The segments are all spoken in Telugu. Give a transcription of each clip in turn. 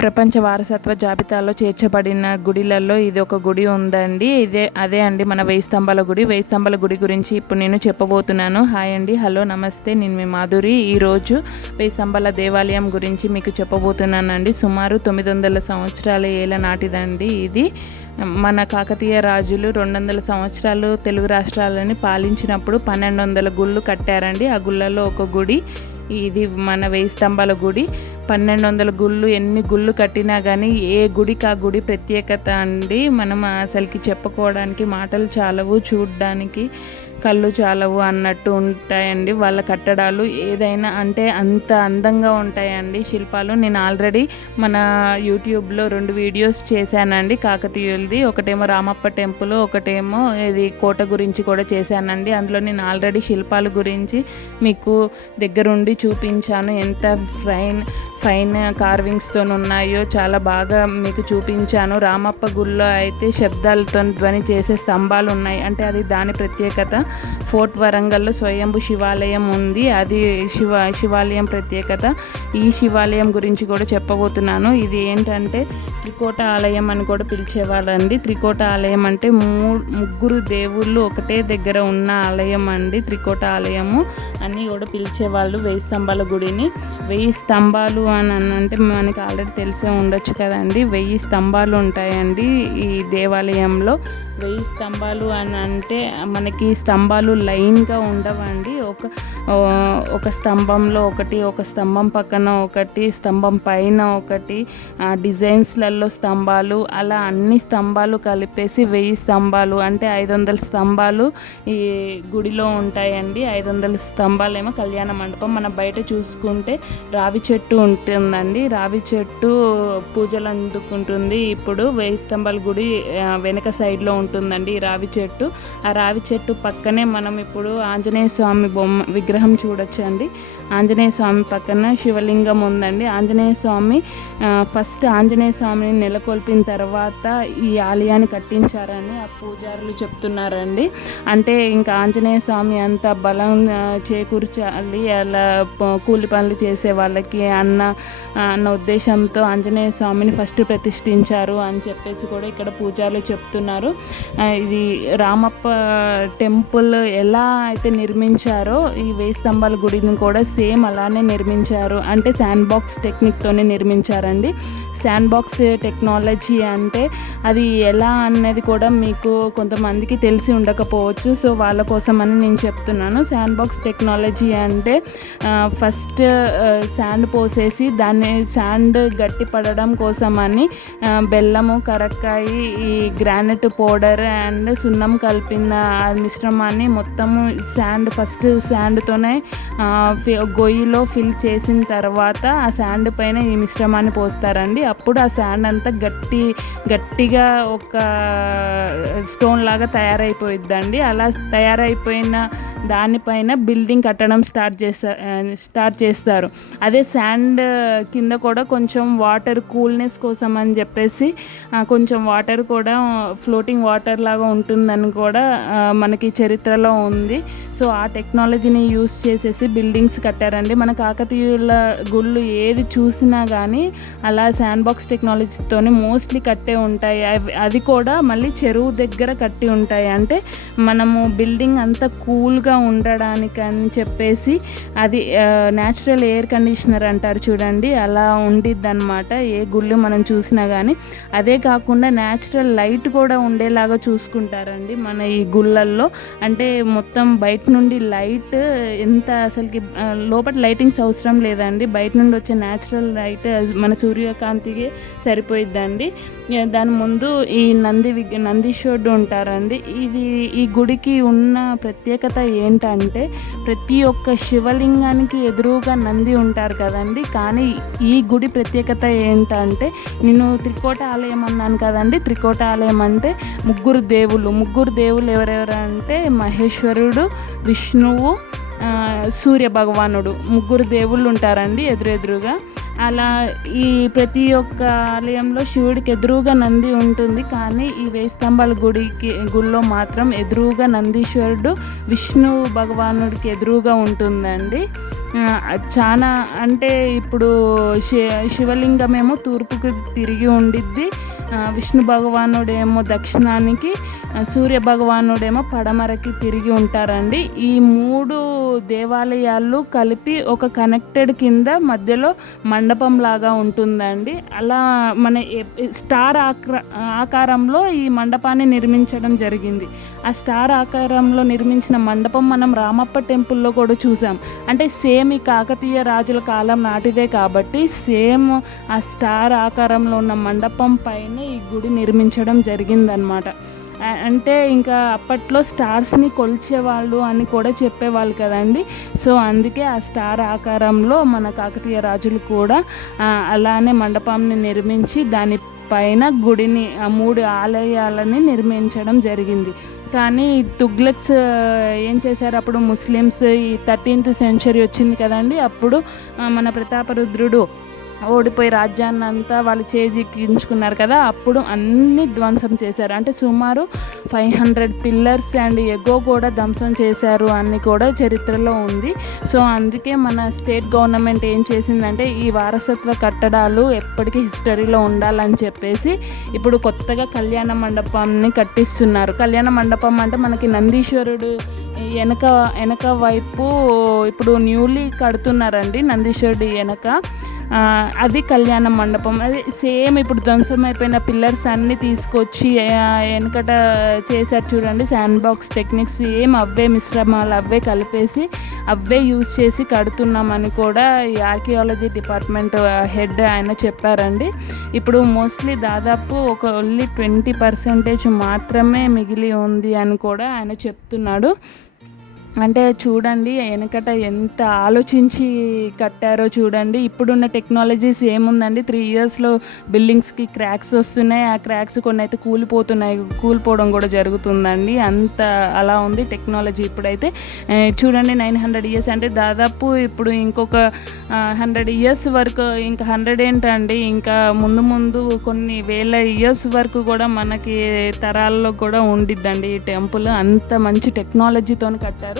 ప్రపంచ వారసత్వ జాబితాలో చేర్చబడిన గుడిలలో ఇది ఒక గుడి ఉందండి. ఇదే అదే అండి మన వెయ్యి స్తంభాల గుడి. వెయ్యి స్తంభాల గుడి గురించి ఇప్పుడు నేను చెప్పబోతున్నాను. హాయ్ అండి. హలో నమస్తే. నేను మీ మాధురి. ఈరోజు వెయ్యి స్తంభాల దేవాలయం గురించి మీకు చెప్పబోతున్నానండి. సుమారు తొమ్మిది వందల సంవత్సరాల ఏళ్ళ నాటిదండి ఇది. మన కాకతీయ రాజులు రెండు వందల సంవత్సరాలు తెలుగు రాష్ట్రాలని పాలించినప్పుడు పన్నెండు వందల గుళ్ళు కట్టారండి. ఆ గుళ్ళలో ఒక గుడి ఇది మన వెయ్యి స్తంభాల గుడి. పన్నెండు వందల గుళ్ళు ఎన్ని గుళ్ళు కట్టినా కానీ ఏ గుడికి ఆ గుడి ప్రత్యేకత అండి. మనం అసలుకి చెప్పుకోవడానికి మాటలు చాలవు చూడడానికి కళ్ళు చాలవు అన్నట్టు ఉంటాయండి. వాళ్ళ కట్టడాలు ఏదైనా అంటే అంత అందంగా ఉంటాయండి. శిల్పాలు నేను ఆల్రెడీ మన యూట్యూబ్లో రెండు వీడియోస్ చేశానండి. కాకతీయులది ఒకటేమో రామప్ప టెంపుల్ ఒకటేమో ఇది కోట గురించి కూడా చేశానండి. అందులో నేను ఆల్రెడీ శిల్పాల గురించి మీకు దగ్గరుండి చూపించాను. ఎంత ఫ్రైన్ ఫైన్ కార్వింగ్స్తో ఉన్నాయో చాలా బాగా మీకు చూపించాను. రామప్ప గుళ్ళో అయితే శబ్దాలతో ధ్వని చేసే స్తంభాలు ఉన్నాయి. అంటే అది దాని ప్రత్యేకత. ఫోర్ట్ వరంగల్లో స్వయంభు శివాలయం ఉంది. అది శివ శివాలయం ప్రత్యేకత. ఈ శివాలయం గురించి కూడా చెప్పబోతున్నాను. ఇది ఏంటంటే త్రికోట ఆలయం అని కూడా పిలిచేవాళ్ళండి త్రికోట ఆలయం అంటే మూ ముగ్గురు దేవుళ్ళు ఒకటే దగ్గర ఉన్న ఆలయం అండి. త్రికోట ఆలయము. అని కూడా పిలిచేవాళ్ళు వెయ్యి స్తంభాల గుడిని. వెయ్యి స్తంభాలు అని అంటే మనకి ఆల్రెడీ తెలిసే ఉండొచ్చు కదండి. వెయ్యి స్తంభాలు ఉంటాయండి ఈ దేవాలయంలో. వెయ్యి స్తంభాలు అని అంటే మనకి స్తంభాలు లైన్గా ఉండవండి. ఒక ఒక స్తంభంలో ఒకటి ఒక స్తంభం పక్కన ఒకటి స్తంభం పైన ఒకటి డిజైన్స్లలో స్తంభాలు అలా అన్ని స్తంభాలు కలిపేసి వెయ్యి స్తంభాలు అంటే ఐదు వందల స్తంభాలు ఈ గుడిలో ఉంటాయండి. ఐదు వందల స్తంభాలు ఏమో కళ్యాణ మండపం. మన బయట చూసుకుంటే రావి చెట్టు ఉంటుందండి. రావి చెట్టు పూజలు అందుకుంటుంది. ఇప్పుడు వెయ్యి స్తంభాల గుడి వెనక సైడ్లో ఉంటుందండి రావి చెట్టు. ఆ రావి చెట్టు పక్కనే మనం ఇప్పుడు ఆంజనేయ స్వామి బొమ్మ విగ్రహం చూడొచ్చు అండి ఆంజనేయ స్వామి పక్కన శివలింగం ఉందండి. ఆంజనేయ స్వామి ఫస్ట్ ఆంజనేయ స్వామిని నెలకొల్పిన తర్వాత ఈ ఆలయాన్ని కట్టించారని ఆ పూజారులు చెప్తున్నారండి. అంటే ఇంకా ఆంజనేయ స్వామి అంత బలం చేకూర్చాలి అలా కూలి పనులు చేసే వాళ్ళకి అన్న అన్న ఉద్దేశంతో ఆంజనేయ స్వామిని ఫస్ట్ ప్రతిష్ఠించారు అని చెప్పేసి కూడా ఇక్కడ పూజారులు చెప్తున్నారు. ఇది రామప్ప టెంపుల్ ఎలా అయితే నిర్మించారో ఈ వేయి స్తంభాల గుడిని కూడా సేమ్ అలానే నిర్మించారు. అంటే శాండ్ బాక్స్ టెక్నిక్తోనే నిర్మించారండి. శాండ్ బాక్స్ టెక్నాలజీ అంటే అది ఎలా అన్నది కూడా మీకు కొంతమందికి తెలిసి ఉండకపోవచ్చు. సో వాళ్ళ కోసం అని నేను చెప్తున్నాను. శాండ్ బాక్స్ టెక్నాలజీ అంటే ఫస్ట్ శాండ్ పోసేసి దాన్ని శాండ్ గట్టి పడడం కోసం అని బెల్లము కరక్కాయ ఈ గ్రానైట్ పౌడర్ అండ్ సున్నం కలిపిన మిశ్రమాన్ని మొత్తము శాండ్ ఫస్ట్ శాండ్తోనే గొయ్యిలో ఫిల్ చేసిన తర్వాత ఆ శాండ్ పైన ఈ మిశ్రమాన్ని పోస్తారండి. అప్పుడు ఆ శాండ్ అంతా గట్టి గట్టిగా ఒక స్టోన్ లాగా తయారైపోయిద్దండి. అలా తయారైపోయిన దానిపైన బిల్డింగ్ కట్టడం స్టార్ట్ చేస్తారు స్టార్ట్ చేస్తారు. అదే శాండ్ కింద కూడా కొంచెం వాటర్ కూల్నెస్ కోసం అని చెప్పేసి కొంచెం వాటర్ కూడా ఫ్లోటింగ్ వాటర్ లాగా ఉంటుందని కూడా మనకి చరిత్రలో ఉంది. సో ఆ టెక్నాలజీని యూస్ చేసేసి బిల్డింగ్స్ కట్టారండి. మన కాకతీయుల గుళ్ళు ఏది చూసినా కానీ అలా శాండ్ బాక్స్ టెక్నాలజీతోనే మోస్ట్లీ కట్టే ఉంటాయి. అది కూడా మళ్ళీ చెరువు దగ్గర కట్టి ఉంటాయి. అంటే మనము బిల్డింగ్ అంతా కూల్గా ఉండడానికి అని చెప్పేసి అది న్యాచురల్ ఎయిర్ కండిషనర్ అంటారు చూడండి అలా ఉండిద్ది అనమాట ఏ గుళ్ళు మనం చూసినా కానీ అదే కాకుండా న్యాచురల్ లైట్ కూడా ఉండేలాగా చూసుకుంటారండి మన ఈ గుళ్ళల్లో. అంటే మొత్తం బయట నుండి లైట్ ఎంత అసలుకి లోపల లైటింగ్స్ అవసరం లేదండి. బయట నుండి వచ్చే న్యాచురల్ లైట్ మన సూర్యకాంతి సూర్యకాంతికి సరిపోయిద్దండి. దాని ముందు ఈ నంది నందీశ్వరుడు ఉంటారండి. ఇది ఈ గుడికి ఉన్న ప్రత్యేకత ఏంటంటే ప్రతి ఒక్క శివలింగానికి ఎదురుగా నంది ఉంటారు కదండి. కానీ ఈ గుడి ప్రత్యేకత ఏంటంటే నేను త్రికోట ఆలయం అన్నాను కదండి. త్రికోట ఆలయం అంటే ముగ్గురు దేవుళ్ళు. ముగ్గురు దేవుళ్ళు ఎవరెవరు అంటే మహేశ్వరుడు విష్ణువు సూర్య భగవానుడు ముగ్గురు దేవుళ్ళు ఉంటారండి ఎదురెదురుగా. అలా ఈ ప్రతి ఒక్క ఆలయంలో శివుడికి ఎదురుగా నంది ఉంటుంది. కానీ ఈ వేయి స్తంభాల గుడికి గుడిలో మాత్రం ఎదురుగా నందీశ్వరుడు విష్ణు భగవానుడికి ఎదురుగా ఉంటుందండి. చాలా అంటే ఇప్పుడు శి శివలింగమేమో తూర్పుకి తిరిగి ఉండిద్ది. విష్ణు భగవానుడేమో దక్షిణానికి సూర్య భగవానుడేమో పడమరకి తిరిగి ఉంటారండి. ఈ మూడు దేవాలయాలు కలిపి ఒక కనెక్టెడ్ కింద మధ్యలో మండపం లాగా ఉంటుందండి. అలా మన స్టార్ ఆక్ర ఆకారంలో ఈ మండపాన్ని నిర్మించడం జరిగింది. ఆ స్టార్ ఆకారంలో నిర్మించిన మండపం మనం రామప్ప టెంపుల్లో కూడా చూసాం. అంటే సేమ్ ఈ కాకతీయ రాజుల కాలం నాటిదే కాబట్టి సేమ్ ఆ స్టార్ ఆకారంలో ఉన్న మండపం పైన ఈ గుడి నిర్మించడం జరిగిందనమాట అంటే ఇంకా అప్పట్లో స్టార్స్ని కొలిచేవాళ్ళు అని కూడా చెప్పేవాళ్ళు కదండి. సో అందుకే ఆ స్టార్ ఆకారంలో మన కాకతీయ రాజులు కూడా అలానే మండపాన్ని నిర్మించి దాని పైన గుడిని ఆ మూడు ఆలయాలని నిర్మించడం జరిగింది. కానీ తుగ్లక్స్ ఏం చేశారు? అప్పుడు ముస్లిమ్స్ ఈ థర్టీన్త్ సెంచరీ వచ్చింది కదండి. అప్పుడు మన ప్రతాపరుద్రుడు ఓడిపోయి రాజ్యాన్ని అంతా వాళ్ళు చేజిక్కించుకున్నారు కదా అప్పుడు అన్ని ధ్వంసం చేశారు. అంటే సుమారు ఫైవ్ హండ్రెడ్ పిల్లర్స్ అండ్ ఎగో కూడా ధ్వంసం చేశారు అని కూడా చరిత్రలో ఉంది. సో అందుకే మన స్టేట్ గవర్నమెంట్ ఏం చేసిందంటే ఈ వారసత్వ కట్టడాలు ఎప్పటికీ హిస్టరీలో ఉండాలని చెప్పేసి ఇప్పుడు కొత్తగా కళ్యాణ మండపాన్ని కట్టిస్తున్నారు. కళ్యాణ మండపం అంటే మనకి నందీశ్వరుడు వెనక వెనక వైపు ఇప్పుడు న్యూలీ కడుతున్నారండి నందీశ్వరుడి వెనక. అది కళ్యాణ మండపం. అది సేమ్ ఇప్పుడు ధ్వంసం అయిపోయిన పిల్లర్స్ అన్నీ తీసుకొచ్చి వెనకట చేశారు చూడండి శాండ్ బాక్స్ టెక్నిక్స్ ఏం అవే మిశ్రమాలు అవే కలిపేసి అవే యూజ్ చేసి కడుతున్నామని కూడా ఈ ఆర్కియాలజీ డిపార్ట్మెంట్ హెడ్ ఆయన చెప్పారండి. ఇప్పుడు మోస్ట్లీ దాదాపు ఒక ఓన్లీ ట్వంటీ పర్సెంటేజ్ మాత్రమే మిగిలి ఉంది అని కూడా ఆయన చెప్తున్నాడు. అంటే చూడండి వెనకట ఎంత ఆలోచించి కట్టారో చూడండి. ఇప్పుడున్న టెక్నాలజీస్ ఏముందండి? త్రీ ఇయర్స్లో బిల్డింగ్స్కి క్రాక్స్ వస్తున్నాయి. ఆ క్రాక్స్ కొన్ని అయితే కూలిపోతున్నాయి. కూలిపోవడం కూడా జరుగుతుందండి. అంత అలా ఉంది టెక్నాలజీ ఇప్పుడైతే. చూడండి నైన్ హండ్రెడ్ ఇయర్స్ అంటే దాదాపు ఇప్పుడు ఇంకొక హండ్రెడ్ ఇయర్స్ వరకు ఇంకా హండ్రెడ్ ఏంటండి? ఇంకా ముందు ముందు కొన్ని వేల ఇయర్స్ వరకు కూడా మనకి తరాల్లో కూడా ఉండిద్దండి ఈ టెంపుల్. అంత మంచి టెక్నాలజీతో కట్టారు.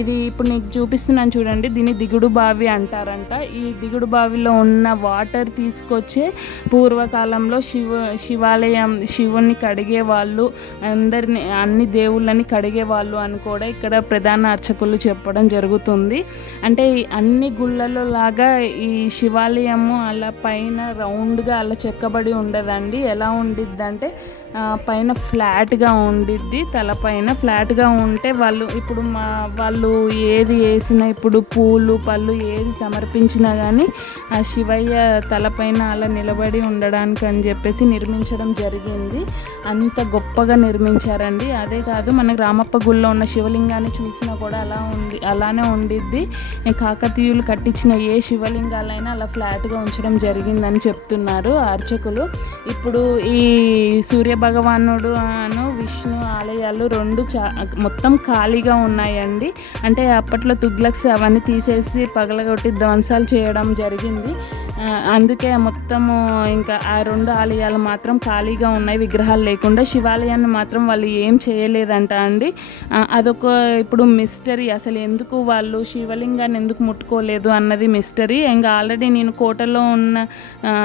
ఇది ఇప్పుడు నీకు చూపిస్తున్నాను చూడండి దీన్ని దిగుడు బావి అంటారంట. ఈ దిగుడు బావిలో ఉన్న వాటర్ తీసుకొచ్చే పూర్వకాలంలో శివ శివాలయం శివుని కడిగే వాళ్ళు అందరిని అన్ని దేవుళ్ళని కడిగే వాళ్ళు అని కూడా ఇక్కడ ప్రధాన అర్చకులు చెప్పడం జరుగుతుంది. అంటే అన్ని గుళ్ళలో లాగా ఈ శివాలయము అలా పైన రౌండ్గా అలా చెక్కబడి ఉండదండి. ఎలా ఉండిద్దంటే పైన ఫ్లాట్గా ఉండిద్ది. తలపైన ఫ్లాట్గా ఉంటే వాళ్ళు ఇప్పుడు మా వాళ్ళు ఏది వేసినా ఇప్పుడు పూలు పళ్ళు ఏది సమర్పించినా కానీ ఆ శివయ్య తలపైన అలా నిలబడి ఉండడానికి అని చెప్పేసి నిర్మించడం జరిగింది. అంత గొప్పగా నిర్మించారండి. అదే కాదు మన రామప్ప గుళ్ళో ఉన్న శివలింగాన్ని చూసినా కూడా అలా ఉంది అలానే ఉండిద్ది. కాకతీయులు కట్టించిన ఏ శివలింగాలైనా అలా ఫ్లాట్గా ఉంచడం జరిగిందని చెప్తున్నారు అర్చకులు. ఇప్పుడు ఈ సూర్య భగవానుడు అను విష్ణు ఆలయాలు రెండు చా మొత్తం ఖాళీగా ఉన్నాయండి. అంటే అప్పట్లో తుగ్లక్స్ అవన్నీ తీసేసి పగలగొట్టి ధ్వంసాలు చేయడం జరిగింది. అందుకే మొత్తము ఇంకా ఆ రెండు ఆలయాలు మాత్రం ఖాళీగా ఉన్నాయి విగ్రహాలు లేకుండా. శివాలయాన్ని మాత్రం వాళ్ళు ఏం చేయలేదంట అండి. అదొక ఇప్పుడు మిస్టరీ అసలు ఎందుకు వాళ్ళు శివలింగాన్ని ఎందుకు ముట్టుకోలేదు అన్నది మిస్టరీ ఇంకా ఆల్రెడీ నేను కోటలో ఉన్న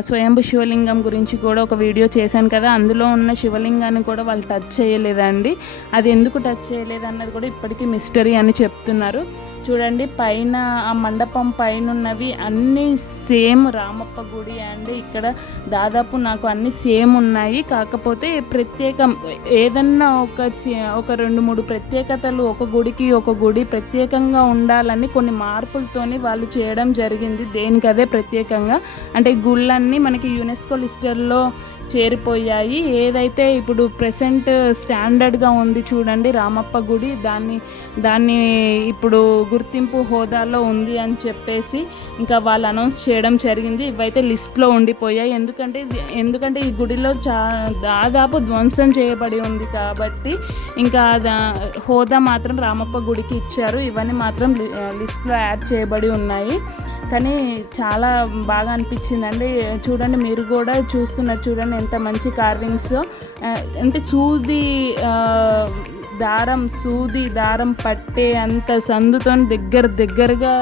స్వయంభు శివలింగం గురించి కూడా ఒక వీడియో చేశాను కదా. అందులో ఉన్న శివలింగాన్ని కూడా వాళ్ళు టచ్ చేయలేదండి. అది ఎందుకు టచ్ చేయలేదు అన్నది కూడా ఇప్పటికీ మిస్టరీ అని చెప్తున్నారు. చూడండి పైన ఆ మండపం పైన ఉన్నవి అన్నీ సేమ్ రామప్ప గుడి అండ్ ఇక్కడ దాదాపు నాకు అన్నీ సేమ్ ఉన్నాయి. కాకపోతే ప్రత్యేకం ఏదన్నా ఒక ఒక రెండు మూడు ప్రత్యేకతలు ఒక గుడికి ఒక గుడి ప్రత్యేకంగా ఉండాలని కొన్ని మార్పులతోని వాళ్ళు చేయడం జరిగింది. దేనికదే ప్రత్యేకంగా. అంటే గుళ్ళన్నీ మనకి యునెస్కో లిస్టర్లో చేరిపోయాయి. ఏదైతే ఇప్పుడు ప్రెసెంట్ స్టాండర్డ్గా ఉంది చూడండి రామప్ప గుడి దాన్ని దాన్ని ఇప్పుడు గుర్తింపు హోదాలో ఉంది అని చెప్పేసి ఇంకా వాళ్ళు అనౌన్స్ చేయడం జరిగింది. ఇవైతే లిస్ట్లో ఉండిపోయాయి. ఎందుకంటే ఎందుకంటే ఈ గుడిలో చా దాదాపు ధ్వంసం చేయబడి ఉంది కాబట్టి ఇంకా హోదా మాత్రం రామప్ప గుడికి ఇచ్చారు. ఇవన్నీ మాత్రం లిస్ట్లో యాడ్ చేయబడి ఉన్నాయి. కానీ చాలా బాగా అనిపించిందండి. చూడండి మీరు కూడా చూస్తున్నారు చూడండి ఎంత మంచి కార్వింగ్స్ అంటే సూది దారం సూది దారం పట్టే అంత సందుతో దగ్గర దగ్గరగా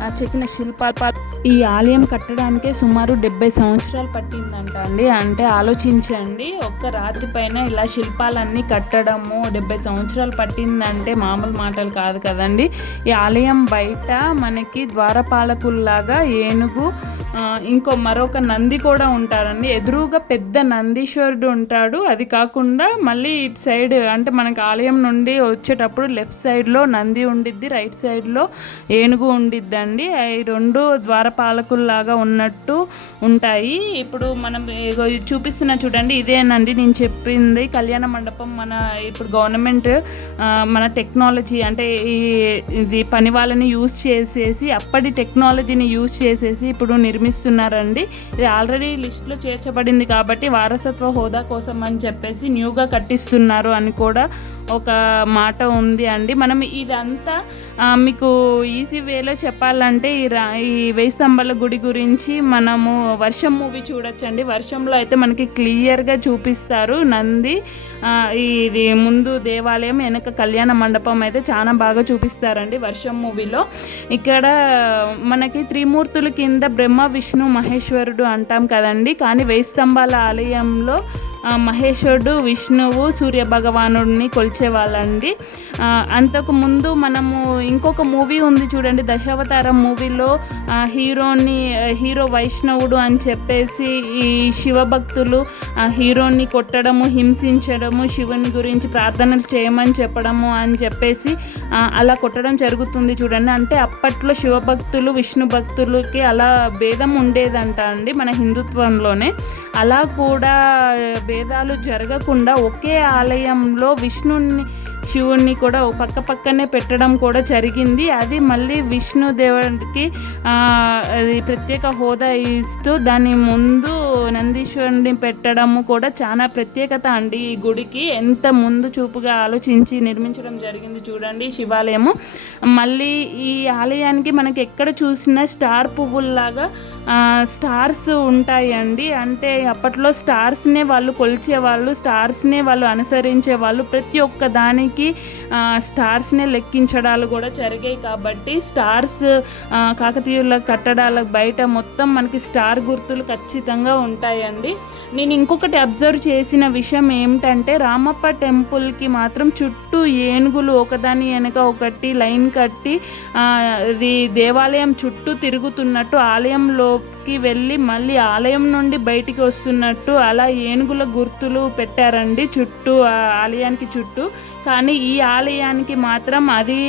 చెక్కిన శిల్పాల ఈ ఆలయం కట్టడానికే సుమారు డెబ్బై సంవత్సరాలు పట్టిందంట అండి. అంటే ఆలోచించండి ఒక్క రాతి పైన ఇలా శిల్పాలన్నీ కట్టడము డెబ్బై సంవత్సరాలు పట్టిందంటే మామూలు మాటలు కాదు కదండి. ఈ ఆలయం బయట మనకి ద్వారపాలకుల్లాగా ఏనుగు ఇంకో మరొక నంది కూడా ఉంటారండి ఎదురుగా పెద్ద నందీశ్వరుడు ఉంటాడు. అది కాకుండా మళ్ళీ ఇటు సైడ్ అంటే మనకి ఆలయం నుండి వచ్చేటప్పుడు లెఫ్ట్ సైడ్లో నంది ఉండిద్ది రైట్ సైడ్లో ఏనుగు ఉండిద్దండి. అవి రెండు ద్వారపాలకుల్లాగా ఉన్నట్టు ఉంటాయి. ఇప్పుడు మనం ఇది చూపిస్తున్నా చూడండి ఇదేనండి నేను చెప్పింది. కళ్యాణ మండపం మన ఇప్పుడు గవర్నమెంట్ మన టెక్నాలజీ అంటే ఈ ఇది పని వాళ్ళని యూజ్ చేసేసి అప్పటి టెక్నాలజీని యూజ్ చేసేసి ఇప్పుడు నిర్మిస్తున్నారండి. ఇది ఆల్రెడీ లిస్ట్లో చేర్చబడింది కాబట్టి వారసత్వ హోదా కోసం అని చెప్పేసి న్యూగా కట్టిస్తున్నారు అని కూడా ఒక మాట ఉంది అండి. మనం ఇదంతా మీకు ఈజీ వేలో చెప్పాలంటే ఈ రా ఈ వెయ్యి స్తంభాల గుడి గురించి మనము వర్షం మూవీ చూడొచ్చండి. వర్షంలో అయితే మనకి క్లియర్గా చూపిస్తారు. నంది ఇది ముందు దేవాలయం వెనక కళ్యాణ మండపం అయితే చాలా బాగా చూపిస్తారండి వర్షం మూవీలో. ఇక్కడ మనకి త్రిమూర్తుల కింద బ్రహ్మ విష్ణు మహేశ్వరుడు అంటాం కదండి. కానీ వెయ్యి స్తంభాల ఆలయంలో మహేశ్వరుడు విష్ణువు సూర్య భగవానుడిని కొలిచేవాళ్ళండి అంతకుముందు మనము ఇంకొక మూవీ ఉంది చూడండి దశావతారం మూవీలో హీరోని హీరో వైష్ణవుడు అని చెప్పేసి ఈ శివభక్తులు ఆ హీరోని కొట్టడము హింసించడము శివుని గురించి ప్రార్థనలు చేయమని చెప్పడము అని చెప్పేసి అలా కొట్టడం జరుగుతుంది చూడండి. అంటే అప్పట్లో శివభక్తులు విష్ణు భక్తులకి అలా భేదం ఉండేదంట అండి మన హిందుత్వంలోనే. అలా కూడా భేదాలు జరగకుండా ఒకే ఆలయంలో విష్ణుని శివుణ్ణి కూడా పక్క పక్కనే పెట్టడం కూడా జరిగింది. అది మళ్ళీ విష్ణు దేవుడికి అది ప్రత్యేక హోదా ఇస్తూ దాని ముందు నందీశ్వరుని పెట్టడము కూడా చాలా ప్రత్యేకత అండి ఈ గుడికి. ఎంత ముందు చూపుగా ఆలోచించి నిర్మించడం జరిగింది చూడండి శివాలయము. మళ్ళీ ఈ ఆలయానికి మనకి ఎక్కడ చూసినా స్టార్ పువ్వుల్లాగా స్టార్స్ ఉంటాయండి. అంటే అప్పట్లో స్టార్స్నే వాళ్ళు కొలిచేవాళ్ళు స్టార్స్నే వాళ్ళు అనుసరించే వాళ్ళు ప్రతి ఒక్క దానికి స్టార్స్నే లెక్కించడాలు కూడా జరిగాయి కాబట్టి స్టార్స్ కాకతీయుల కట్టడాల బయట మొత్తం మనకి స్టార్ గుర్తులు ఖచ్చితంగా ఉంటాయండి. నేను ఇంకొకటి అబ్జర్వ్ చేసిన విషయం ఏమిటంటే రామప్ప టెంపుల్కి మాత్రం చుట్టూ ఏనుగులు ఒకదాని వెనక ఒకటి లైన్ కట్టి అది ఇది దేవాలయం చుట్టూ తిరుగుతున్నట్టు ఆలయంలో Hello కి వెళ్ళి మళ్ళీ ఆలయం నుండి బయటికి వస్తున్నట్టు అలా ఏనుగుల గుర్తులు పెట్టారండి చుట్టూ ఆ ఆలయానికి చుట్టూ. కానీ ఈ ఆలయానికి మాత్రం అది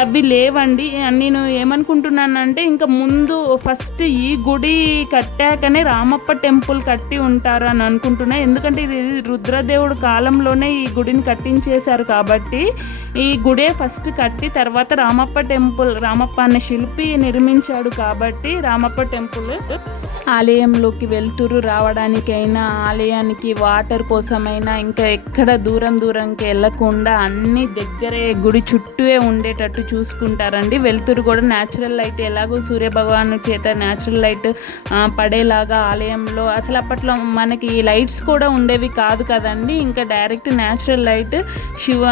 అవి లేవండి. నేను ఏమనుకుంటున్నానంటే ఇంకా ముందు ఫస్ట్ ఈ గుడి కట్టాకనే రామప్ప టెంపుల్ కట్టి ఉంటారు అని అనుకుంటున్నా. ఎందుకంటే ఇది రుద్రదేవుడు కాలంలోనే ఈ గుడిని కట్టించేశారు కాబట్టి ఈ గుడే ఫస్ట్ కట్టి తర్వాత రామప్ప టెంపుల్ రామప్ప అనే శిల్పి నిర్మించాడు కాబట్టి రామప్ప టెంపుల్? ఆలయంలోకి వెళ్తురు. రావడానికైనా ఆలయానికి వాటర్ కోసమైనా ఇంకా ఎక్కడ దూరం దూరంకి వెళ్ళకుండా అన్ని దగ్గరే గుడి చుట్టూవే ఉండేటట్టు చూసుకుంటారండి. వెళ్తురు కూడా న్యాచురల్ లైట్ ఎలాగో సూర్యభగవాను చేత న్యాచురల్ లైట్ పడేలాగా ఆలయంలో. అసలు అప్పట్లో మనకి లైట్స్ కూడా ఉండేవి కాదు కదండి. ఇంకా డైరెక్ట్ న్యాచురల్ లైట్ శివ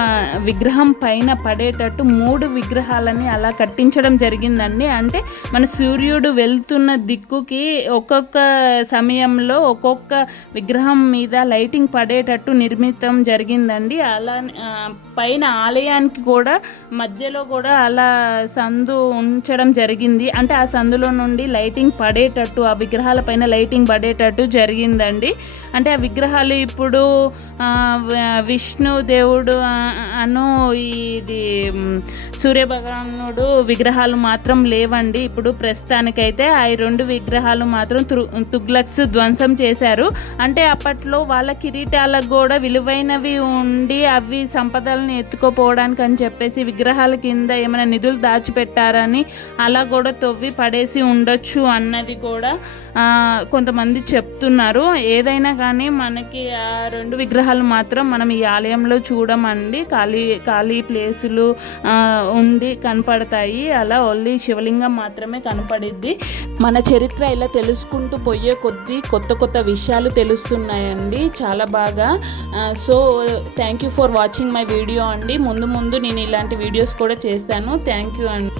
విగ్రహం పైన పడేటట్టు మూడు విగ్రహాలని అలా కట్టించడం జరిగిందండి. అంటే మన సూర్యుడు వెళ్తున్న దిక్కుకి ఒక్కొక్క సమయంలో ఒక్కొక్క విగ్రహం మీద లైటింగ్ పడేటట్టు నిర్మితం జరిగిందండి. అలా పైన ఆలయానికి కూడా మధ్యలో కూడా అలా సందు ఉంచడం జరిగింది. అంటే ఆ సందులో నుండి లైటింగ్ పడేటట్టు ఆ విగ్రహాల పైన లైటింగ్ పడేటట్టు జరిగిందండి. అంటే ఆ విగ్రహాలు ఇప్పుడు విష్ణు దేవుడు అను ఇది సూర్య భగవానుడు విగ్రహాలు మాత్రం లేవండి. ఇప్పుడు ప్రస్తుతానికైతే ఆ రెండు విగ్రహాలు మాత్రం తు- తుగ్లక్స్ ధ్వంసం చేశారు. అంటే అప్పట్లో వాళ్ళ కిరీటాలకు కూడా విలువైనవి ఉండి అవి సంపదలను ఎత్తుకోపోవడానికి అని చెప్పేసి విగ్రహాల కింద ఏమైనా నిధులు దాచిపెట్టారని అలా కూడా తవ్వి పడేసి ఉండొచ్చు అన్నది కూడా కొంతమంది చెప్తున్నారు. ఏదైనా కానీ మనకి ఆ రెండు విగ్రహాలు మాత్రం మనం ఈ ఆలయంలో చూడమండి. ఖాళీ ఖాళీ ప్లేసులు ఉండి కనపడతాయి. అలా ఓన్లీ శివలింగం మాత్రమే కనపడిద్ది. మన చరిత్ర ఇలా తెలుసుకుంటూ పోయే కొద్దీ కొత్త కొత్త విషయాలు తెలుస్తున్నాయండి. చాలా బాగా. So thank you for watching my video అండి. ముందు ముందు నేను ఇలాంటి వీడియోస్ కూడా చేస్తాను. థ్యాంక్ యూ అండి.